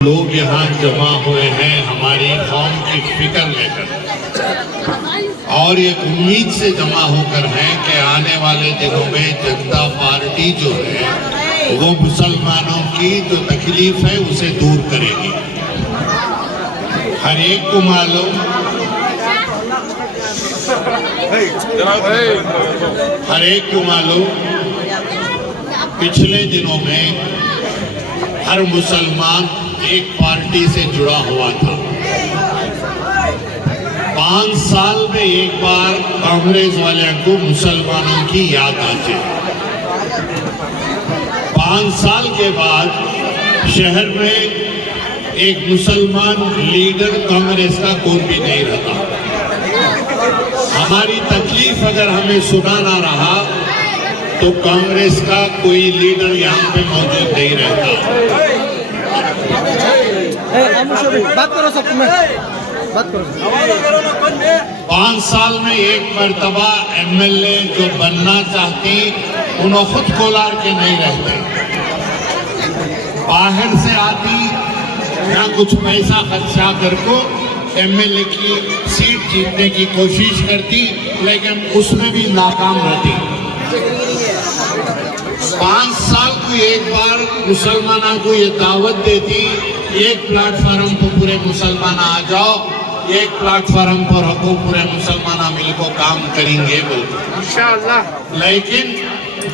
लोग यहाँ जमा हुए हैं हमारी कौम की फिक्र लेकर और ये उम्मीद से जमा होकर हैं कि आने वाले दिनों में जनता पार्टी जो है वो मुसलमानों की जो तकलीफ है उसे दूर करेगी। हर एक को मालूम पिछले दिनों में हर मुसलमान एक पार्टी से जुड़ा हुआ था। 5 साल में एक बार कांग्रेस वाले को मुसलमानों की याद आती। 5 साल के बाद शहर में एक मुसलमान लीडर कांग्रेस का कोई भी नहीं रहा। हमारी तकलीफ अगर हमें सुनाना रहा तो कांग्रेस का कोई लीडर यहाँ पे मौजूद नहीं रहता। बात करो सब में बात करो। 5 साल में एक मर्तबा एमएलए जो बनना चाहती उन्होंने खुद कोलार के नहीं रहते, बाहर से आती या कुछ पैसा खर्चा करके एमएलए की सीट जीतने की कोशिश करती, लेकिन उसमें भी नाकाम रहती। 5 साल को एक बार मुसलमानों को ये दावत देती, एक प्लेटफॉर्म पर पूरे मुसलमान आ जाओ, एक प्लेटफॉर्म पर रखो, पूरे मुसलमान मिलकर काम करेंगे बोलते इंशाअल्लाह। लेकिन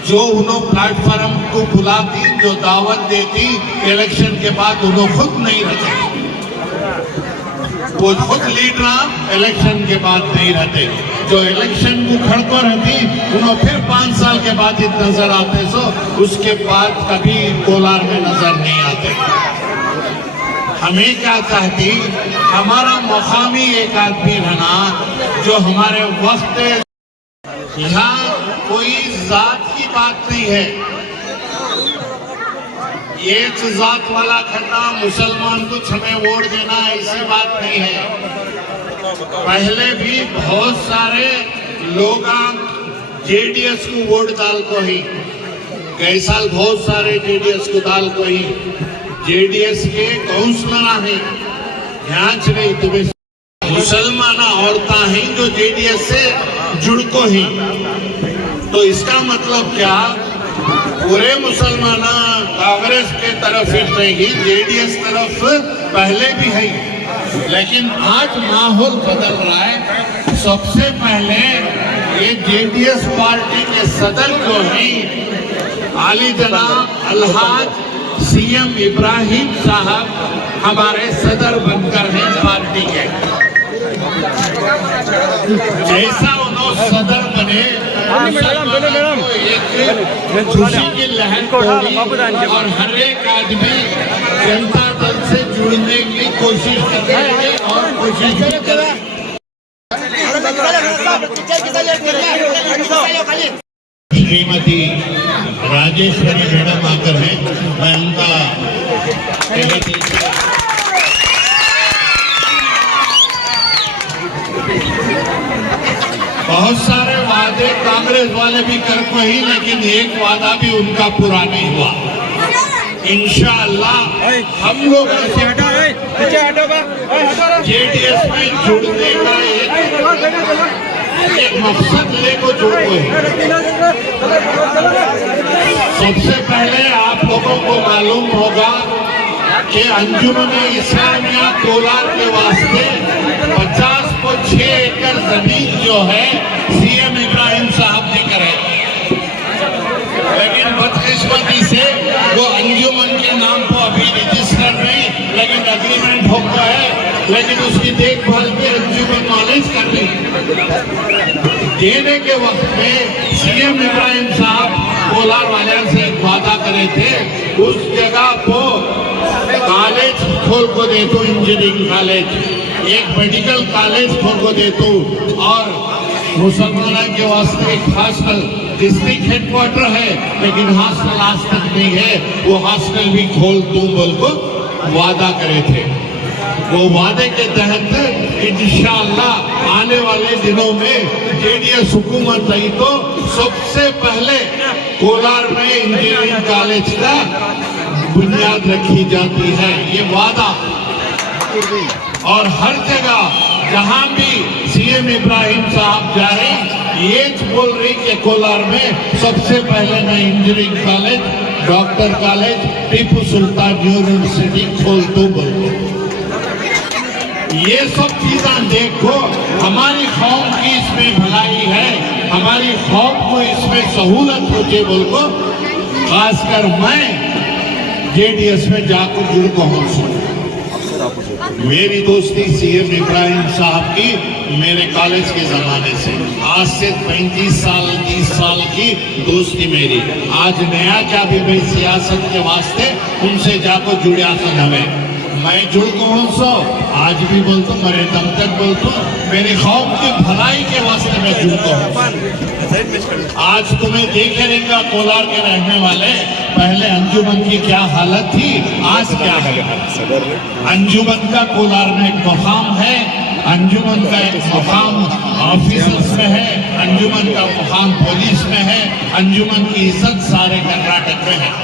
जो उन्होंने प्लेटफॉर्म को बुलाती, जो दावत देती, इलेक्शन के बाद उन्होंने खुद नहीं रहते। वो खुद लीडर इलेक्शन के बाद नहीं रहते। जो इलेक्शन को खड़को रहती उन्होंने फिर 5 साल के बाद ही नजर आते, सो उसके बाद कभी कोलार में नजर नहीं आते। हमें क्या चाहती, हमारा मुकामी एक आदमी रहना जो हमारे वक्त, यहाँ कोई जात की बात नहीं है, एक जात वाला करना, मुसलमान कुछ हमें वोट देना, ऐसी बात नहीं है। पहले भी बहुत सारे लोग जेडीएस को वोट डाल को ही, कई साल बहुत सारे जेडीएस को डाल को ही, जेडीएस के काउंसलर हैं ध्यान से नहीं, तुम्हें मुसलमान औरतें हैं जो जेडीएस से जुड़ को ही। तो इसका मतलब क्या, पूरे मुसलमान कांग्रेस के तरफ नहीं, जेडीएस तरफ पहले भी है, लेकिन आज माहौल बदल रहा है। सबसे पहले ये जेडीएस पार्टी के सदर जो है आली जनाब अलहाज सीएम इब्राहिम साहब हमारे सदर बनकर हैं पार्टी के। जैसा उन्होंने सदर बने एक खुशी की लहर उठी और हर एक आदमी जनता दल से जुड़ने की कोशिश कर रहे हैं और कोशिश भी कर रहे हैं। श्रीमती राजेश्वरी मैडम आकर हैं, मैं उनका बहुत सारे वादे कांग्रेस वाले भी कर को ही, लेकिन एक वादा भी उनका पूरा नहीं हुआ। इंशाअल्लाह हम लोग जेडीएस में जुड़ने का एक मकसद लेको जुड़े। सबसे पहले आप लोगों को मालूम होगा कि अंजुमन इस्लामिया कोलार के वास्ते 50.6 एकड़ जमीन जो है सीएम इब्राहिम साहब ने करे, लेकिन बदकिस्मती से वो अंजुमन के नाम पर अभी रजिस्टर नहीं, लेकिन एग्रीमेंट हो गया है, लेकिन उसकी देखभाल भी अंजुमन नॉलेज कर रही। देने के वक्त में सीएम इब्राहिम साहब कोलार वाले से एक वादा करे थे, उस जगह को कॉलेज खोल को दे दो, इंजीनियरिंग कॉलेज, एक मेडिकल कॉलेज खोल को दे दो, और मुसलमानों के वास्ते एक हॉस्टल, डिस्ट्रिक्ट हेडक्वार्टर है लेकिन हॉस्टल आज तक नहीं है, वो हॉस्टल भी खोल दूं बोल को वादा करे थे। वो वादे के तहत इंशाअल्लाह आने वाले दिनों में जेडीएस हुकूमत रही तो सबसे पहले कोलार में इंजीनियरिंग कॉलेज का बुनियाद रखी जाती है, ये वादा। और हर जगह जहां भी सीएम इब्राहिम साहब जा रहे ये बोल रही कि कोलार में सबसे पहले मैं engineering college, doctor college, Tipu Sultan university खोल दो बोलो। ये सब चीजें देखो, हमारी कौम की इसमें भलाई है, हमारी कौम को इसमें सहूलत होती बोलो। खासकर मैं जेडीएस में जाकर जुड़ पहुंचू। मेरी दोस्ती सीएम इब्राहिम साहब की मेरे कॉलेज के जमाने से, आज से 35 साल 30 साल की दोस्ती मेरी। आज नया क्या भी मैं सियासत के वास्ते उनसे जाकर जुड़ा तो हमें मैं जुड़ कौन सो आज भी बोलता हूँ, मेरे दम तक बोलता हूँ, मेरी कौम की भलाई के वास्ते मैं जुड़ता हूँ। आज तुम्हें देखे रहेगा कोलार के रहने वाले, पहले अंजुमन की क्या हालत थी, आज क्या है। अंजुमन का कोलार में एक मुकाम है, अंजुमन का एक मुकाम ऑफिसर्स में है, अंजुमन का मुकाम पुलिस में है, अंजुमन की इज्जत सारे कर्नाटक में है।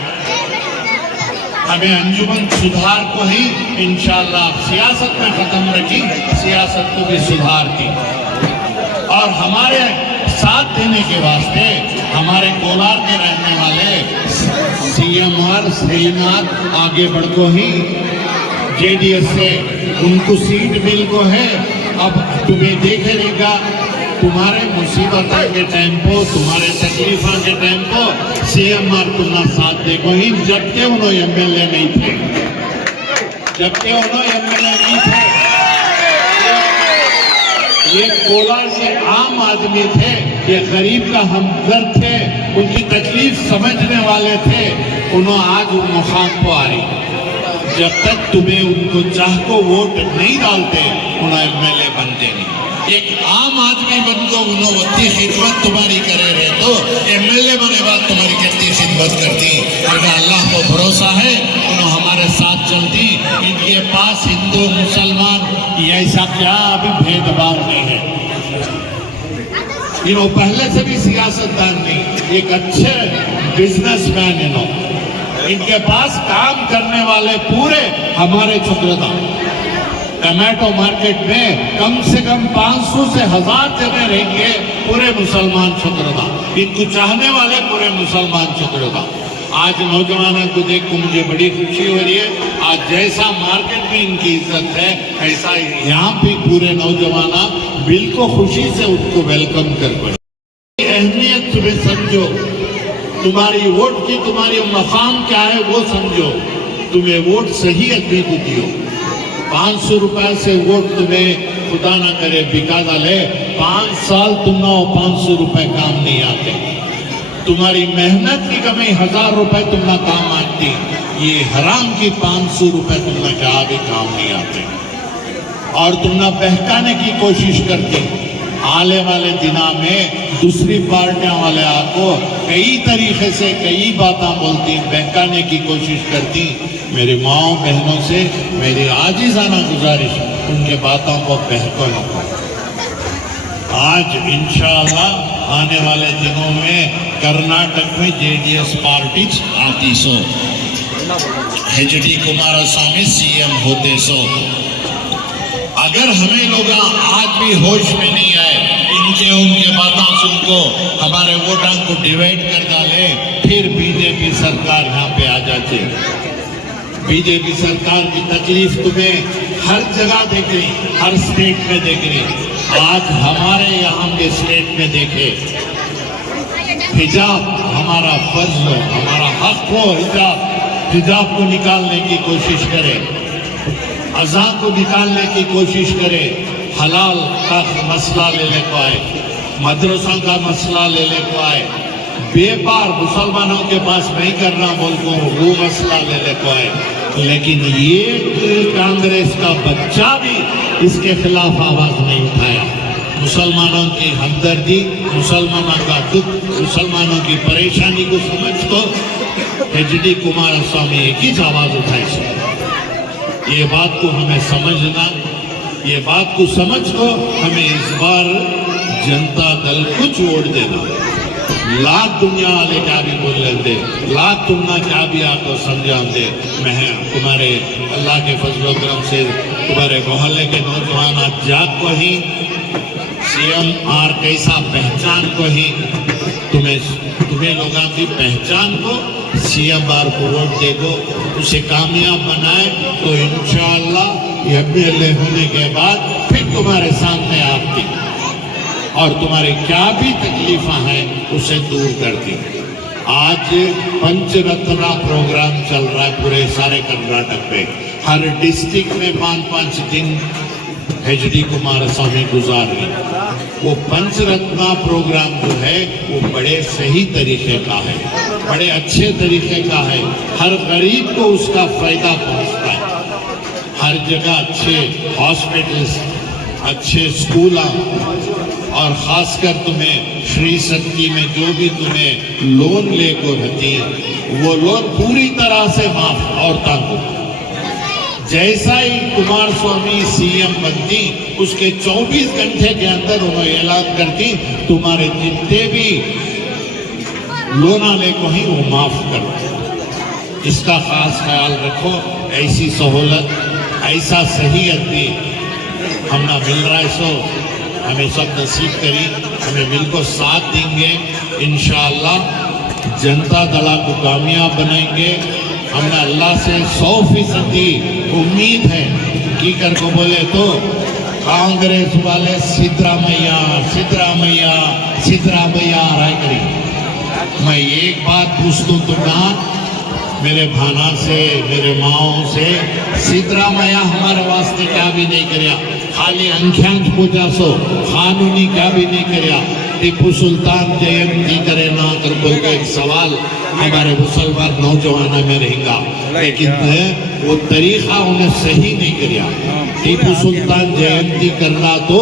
हमें अंजुमन सुधार को ही इंशाअल्लाह सियासत में खत्म रखी, सियासत को भी सुधार की। और हमारे साथ देने के वास्ते हमारे कोलार के रहने वाले सीएमआर श्रीनाथ आगे बढ़ को ही जेडीएस से उनको सीट मिल को है। अब तुम्हें देखे रहेगा तुम्हारे मुसीबत के टाइम को, तुम्हारे तकलीफा के टाइम को सीएमआर तुम्हारा साथ देखो ही। जबकि उन्होंने एमएलए नहीं थे, जबकि उन्होंने एमएलए नहीं थे, ये कोलार के आम आदमी थे, ये गरीब का हमदर्द थे, उनकी तकलीफ समझने वाले थे। उन्होंने आज उन मुकाम को आ रही। जब तक तुम्हें उनको चाह को वोट नहीं डालते उन्हें एमएलए बनते नहीं। एक आम आदमी बनको उन्होंने उतनी खिदमत तुम्हारी करे रहे तो एमएलए बने बाद तुम्हारी कितनी खिदमत करती। अगर अल्लाह को भरोसा है उन्होंने हमारे साथ चलती। इनके पास हिंदू मुसलमान ये ऐसा क्या अभी भेदभाव नहीं है। इन्हों पहले से भी सियासतदान नहीं, एक अच्छे बिजनेसमैन इनके पास काम करने वाले पूरे हमारे छुत्रदा। टमाटो मार्केट में कम से कम 500 से 1000 जने रहेंगे पूरे मुसलमान छुत्रदा। इनको चाहने वाले पूरे मुसलमान छुत्रदा। आज नौजवानों को देख को मुझे बड़ी खुशी हो रही है। आज जैसा मार्केट में इनकी इज्जत है ऐसा यहाँ भी पूरे नौजवान बिल्कुल खुशी से उनको वेलकम कर पाए। अहमियत तुम्हें समझो, तुम्हारी वोट की तुम्हारी मकाम क्या है वो समझो। तुम्हें वोट सही आदमी को दियो। 500 रुपए से वोट तुम्हें खुदा ना करे बिका डाले, 5 साल तुम ना 500 रुपए काम नहीं आते। तुम्हारी मेहनत की कमी 1000 रुपए तुम ना काम आती। ये हराम की 500 रुपए तुम ना क्या भी काम नहीं आते। और तुम ना बहकाने की कोशिश करती। आने वाले दिना में दूसरी पार्टियां वाले आपको कई तरीके से कई बातें बोलती, बहकाने की कोशिश करती। मेरी माओ बहनों से मेरी आजिज़ाना गुजारिश, उनके बातों को बहको न। आज इंशाअल्लाह आने वाले दिनों में कर्नाटक में जेडीएस पार्टी आती सो, एचडी कुमारस्वामी सीएम होते सो। अगर हमें लोग आज भी होश में नहीं आए, इनके उनके बातों सुनको हमारे वोटों को डिवाइड कर डाले, फिर बीजेपी सरकार यहाँ पे आ जाती। बीजेपी सरकार की तकलीफ तुम्हें हर जगह देख रही, हर स्टेट में देख रही। आज हमारे यहाँ के स्टेट में देखे, हिजाब हमारा फर्ज हो, हमारा हक हो। हिजाब को निकालने की कोशिश करे, अज़ा को निकालने की कोशिश करे, हलाल का मसला लेने को आए, मदरसा का मसला लेने को आए, व्यापार मुसलमानों के पास नहीं करना बोल को वो मसला लेने को आए। लेकिन ये कांग्रेस का बच्चा भी इसके खिलाफ आवाज नहीं उठाया। मुसलमानों की हमदर्दी, मुसलमानों का दुख, मुसलमानों की परेशानी को समझ को एचडी कुमारस्वामी एक ही आवाज उठाई। ये बात को हमें समझना, ये बात को समझ को हमें इस बार जनता दल को वोट देना। लाख दुनिया वाले क्या भी बोल लेते, लाख तुमना क्या भी आपको समझा दे, मैं तुम्हारे अल्लाह के फजलो करम से तुम्हारे मोहल्ले के नौजवान आज जाग को ही सीएम आर कैसा पहचान को ही तुम्हें लोगों की पहचान को सीएम आर को वोट देगो, उसे कामयाब बनाए तो इंशाअल्लाह एमएलए होने के बाद फिर तुम्हारे सामने आपकी और तुम्हारी क्या भी तकलीफा है उसे दूर करती। आज पंचरत्ना प्रोग्राम चल रहा है पूरे सारे कर्नाटक में, हर डिस्ट्रिक्ट में 5-5 दिन एचडी कुमारस्वामी गुजार रही। वो पंचरत्ना प्रोग्राम जो है वो बड़े सही तरीके का है, बड़े अच्छे तरीके का है, हर गरीब को उसका फायदा पहुंचता है। हर जगह अच्छे हॉस्पिटल्स, अच्छे स्कूल और खासकर तुम्हें श्री शक्ति में जो भी तुम्हें लोन लेकर रहती वो लोन पूरी तरह से माफ औरतों को। जैसा ही कुमारस्वामी सीएम बनती उसके 24 घंटे के अंदर उन्होंने ऐलान करती तुम्हारे जितने भी लोना ले को ही वो माफ करो। इसका खास ख्याल रखो। ऐसी सहूलत, ऐसा सहीयत भी हमने मिल रहा है, सो हमें सब नसीब करी, हमें मिलकर साथ देंगे इंशाअल्लाह। जनता दल को कामयाब बनाएंगे। हमने अल्लाह से 100% उम्मीद है कि कर को बोले तो कांग्रेस वाले सिद्धरामैया सिद्धरामैया सिद्धरामैया राय करी। मैं एक बात पूछता तुम्हारा मेरे भाना से, मेरे माओ से, सिद्धरामैया हमारे वास्ते क्या भी नहीं करया, खाली अंख्यांश पूजा सो कानूनी क्या भी नहीं करया। टीपू सुल्तान जयंती करे ना कर बोल के एक सवाल हमारे मुसलमान नौजवानों में रहेगा, लेकिन वो तरीका उन्हें सही नहीं करया। टीपू सुल्तान जयंती करना तो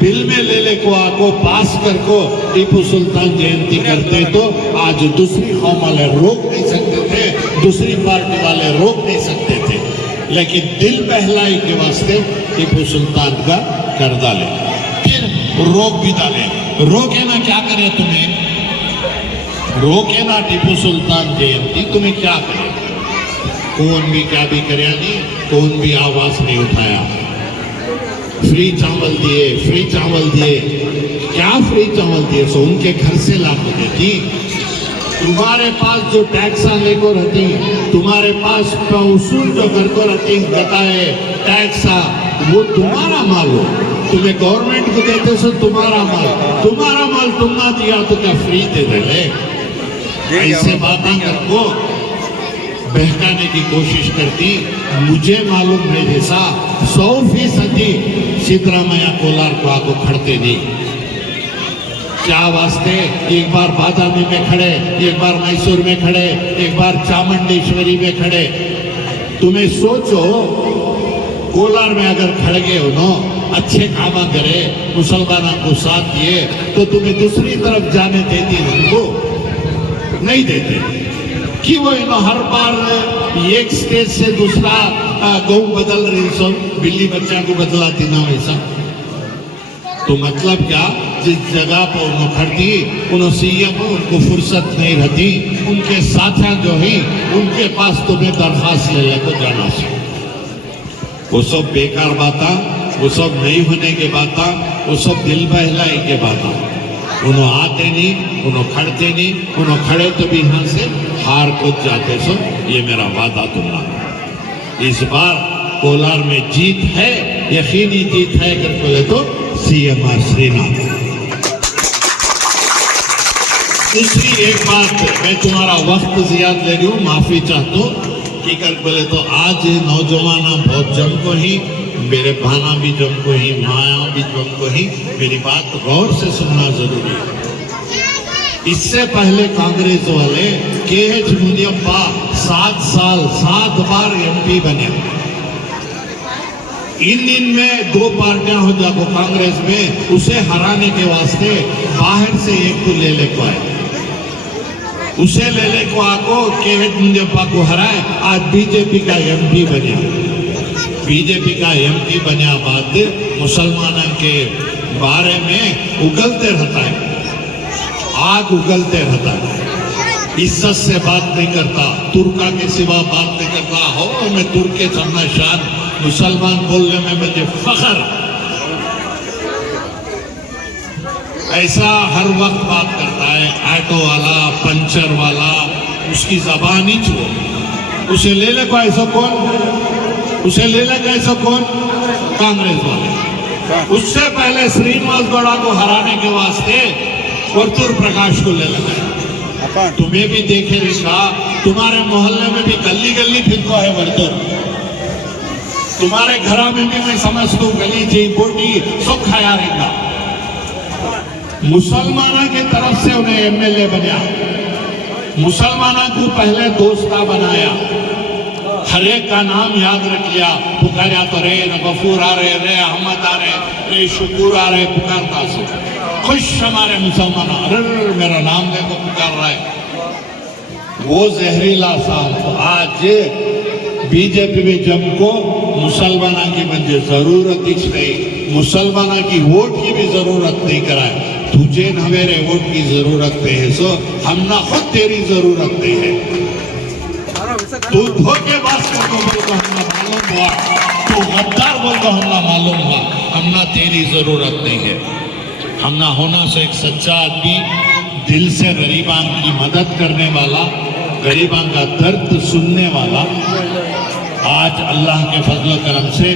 बिल में ले को आको पास कर को टीपू सुल्तान जयंती करते तो आज दूसरी कौम वाले रोक नहीं सकते थे, दूसरी पार्टी वाले रोक नहीं सकते थे, लेकिन दिल बहलाई के वास्ते टीपू सुल्तान का कर डाले, फिर रोक भी डाले। रोके ना क्या करे तुम्हें, रोके ना टीपू सुल्तान जयंती तुम्हें क्या करे, कौन भी क्या भी करे नहीं, कौन भी आवाज नहीं उठाया। फ्री चावल दिए, फ्री चावल दिए, क्या फ्री चावल दिए, सो उनके घर से लाकर देती। तुम्हारे पास जो टैक्सा लेकर रहती, तुम्हारे पास उसूल जो घर को रहती बताए टैक्सा, वो तुम्हारा माल हो, तुम्हें गवर्नमेंट को देते सो तुम्हारा माल तुम ना दिया तो क्या फ्री दे दे। ऐसे बातें करको बहकाने की कोशिश करती। मुझे मालूम है जैसा 100% सिद्धरामैया कोलार को आको खड़ते नहीं। क्या वास्ते एक बार बादामी में खड़े, एक बार मैसूर में खड़े, एक बार चामुंडेश्वरी में खड़े। तुम्हें सोचो कोलार में अगर खड़े गए हो ना, अच्छे कामा करे, मुसलमानों को साथ दिए तो तुम्हें दूसरी तरफ जाने देती उनको नहीं देते कि वो हर बार एक स्टेज से दूसरा गौ बदल रही सो बिल्ली बच्चा को बदलाती ना वैसा। तो मतलब क्या, जिस जगह पर उन्होंने खड़ती उन्होंने सीएम उनको फुर्सत नहीं रहती, उनके साथिया जो है उनके पास तुम्हें दरखास्त ले को जाना चाहिए। वो सब बेकार बाता, वो सब नहीं होने के बाता, वो सब दिल बहलाई के बाता। उन्होंने आते नहीं, उन्होंने खड़ते नहीं, उन्होंने खड़े तो भी यहाँ से हार कूद जाते। सो ये मेरा वादा तुम्हारा। इस बार कोलार में जीत है, यकीनी जीत है कर बोले तो सीएम आर श्रीनाथ। दूसरी एक बात, मैं तुम्हारा वक्त ज्यादा ले रही हूँ, माफी चाहता हूँ कि कर बोले तो आज नौजवान बहुत जम को ही, मेरे भाना भी जम को ही, माया भी जम को ही, मेरी बात गौर से सुनना जरूरी है। इससे पहले कांग्रेस वाले KH मुनियप्पा 7 साल 7 बार MP बने। इन में 2 पार्टियां हो जाको कांग्रेस में, उसे हराने के वास्ते बाहर से एक को ले को आए, उसे ले को आको KH मुनियप्पा को हराए। आज बीजेपी का MP बने, बीजेपी का MP बना बाद मुसलमानों के बारे में उगलते रहता है। आग उगलते रहता है, इज्जत से बात नहीं करता, तुर्का के सिवा बात नहीं करता। हो मैं तुर्क के जन्ना शान मुसलमान बोलने में मुझे फख्र। ऐसा हर वक्त बात करता है, ऑटो वाला, पंचर वाला, उसकी जबान ही छो। उसे ले ले को ऐसा कौन, उसे ले ले को ऐसा कौन? कांग्रेस वाले। उससे पहले श्रीनिवास गौड़ा को हराने के वास्ते वर्तुर प्रकाश को ले लगाया। तुम्हें भी देखे देखा, तुम्हारे मोहल्ले में भी गली गली फिरको है वर्तुर, तुम्हारे घर में भी मैं समझता हूँ गली जी बोटी सब खाया रहेगा। मुसलमाना की तरफ से उन्हें एमएलए बनाया, मुसलमाना को पहले दोस्ता बनाया, हर एक का नाम याद रख लिया, पुकारा तो रे न गफूर आ रहे, रे अहमद आ रहे, रे शुक्र आ रहे, पुकारता से खुश हमारे मुसलमान, अरे मेरा नाम देखो पुकार रहा है। वो जहरीला साहब आज बीजेपी में जमको मुसलमाना की मुझे जरूरत ही नहीं, मुसलमाना की वोट की भी जरूरत नहीं कराए, तुझे न मेरे वोट की जरूरत नहीं है, सो हम ना खुद तेरी जरूरत नहीं है। तू धोखेबाज को बोल तो हमने मालूम हुआ, तू गद्दार बोल तो हमने मालूम हुआ, हमना तेरी जरूरत नहीं है। हमना होना से एक सच्चा आदमी, दिल से गरीबान की मदद करने वाला, गरीबान का दर्द सुनने वाला। आज अल्लाह के फजल करम से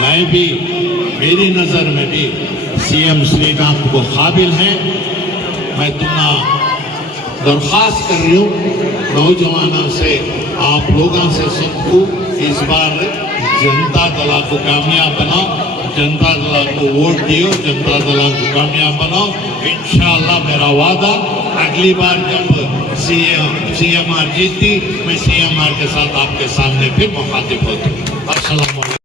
मैं भी, मेरी नजर में भी सीएम श्रीकांत को काबिल हैं। मैं तुम्हारा दरख्वास्त कर रही हूँ नौजवानों से, आप लोगों से सबको इस बार जनता दल को कामयाब बनाओ, जनता दल को वोट दियो, जनता दल को कामयाब बनाओ। इंशाअल्लाह मेरा वादा, अगली बार जब सीएमआर जीती, मैं सीएमआर के साथ आपके सामने फिर मुखातिब होता हूँ। अस्सलाम वालेकुम।